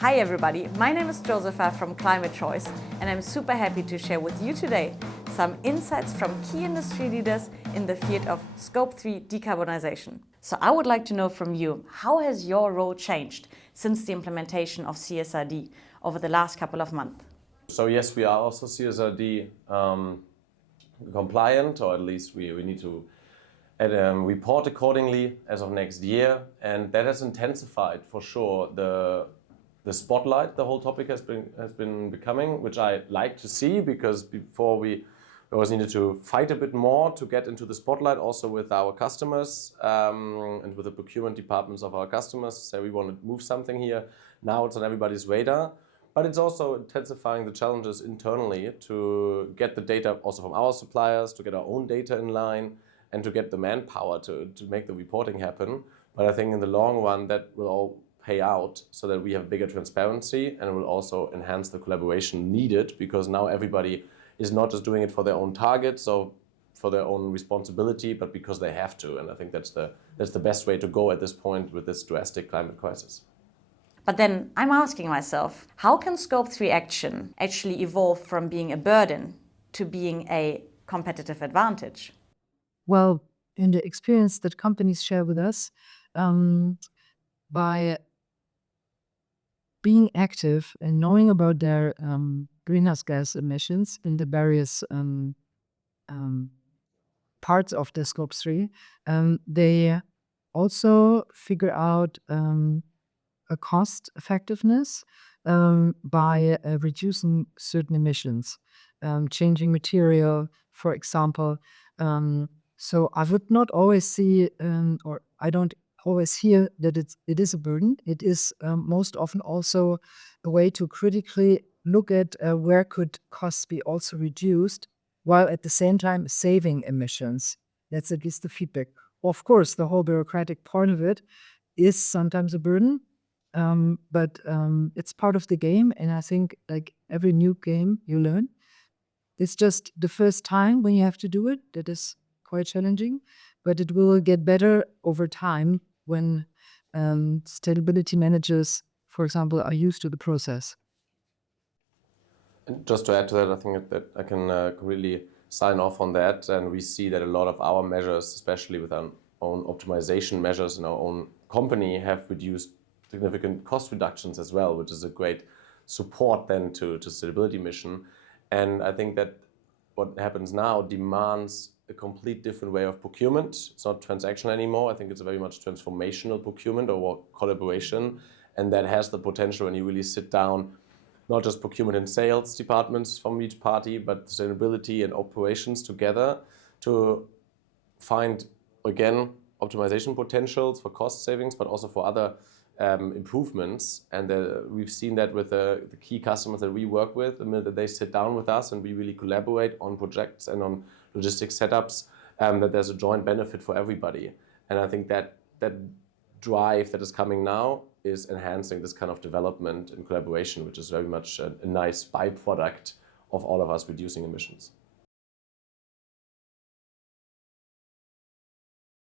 Hi everybody, my name is Josepha from Climate Choice and I'm super happy to share with you today some insights from key industry leaders in the field of Scope 3 decarbonization. So I would like to know from you, how has your role changed since the implementation of CSRD over the last couple of months? So yes, we are also CSRD compliant, or at least we need to report accordingly as of next year, and that has intensified for sure the spotlight the whole topic has been becoming, which I like to see, because before we always needed to fight a bit more to get into the spotlight, also with our customers and with the procurement departments of our customers, say we want to move something here. Now it's on everybody's radar, but it's also intensifying the challenges internally to get the data also from our suppliers, to get our own data in line, and to get the manpower to make the reporting happen. But I think in the long run that will all pay out, so that we have bigger transparency, and it will also enhance the collaboration needed, because now everybody is not just doing it for their own targets, so for their own responsibility, but because they have to. And I think that's the best way to go at this point with this drastic climate crisis. But then I'm asking myself, how can Scope 3 action actually evolve from being a burden to being a competitive advantage? Well, in the experience that companies share with us, by being active and knowing about their greenhouse gas emissions in the various parts of the Scope 3, they also figure out a cost effectiveness by reducing certain emissions, changing material, for example. So I would not always see, or I don't always hear that it is a burden. It is most often also a way to critically look at where could costs be also reduced, while at the same time saving emissions. That's at least the feedback. Of course, the whole bureaucratic part of it is sometimes a burden, but it's part of the game. And I think, like every new game, you learn. It's just the first time when you have to do it that is quite challenging, but it will get better over time when sustainability managers, for example, are used to the process. And just to add to that, I think that I can completely sign off on that. And we see that a lot of our measures, especially with our own optimization measures in our own company, have produced significant cost reductions as well, which is a great support then to sustainability mission. And I think that what happens now demands a complete different way of procurement. It's not transactional anymore. I think it's a very much transformational procurement or collaboration. And that has the potential, when you really sit down, not just procurement and sales departments from each party, but sustainability and operations together, to find, again, optimization potentials for cost savings, but also for other improvements. And we've seen that with the key customers that we work with. The minute that they sit down with us and we really collaborate on projects and on logistics setups, that there's a joint benefit for everybody. And I think that drive that is coming now is enhancing this kind of development and collaboration, which is very much a nice byproduct of all of us reducing emissions.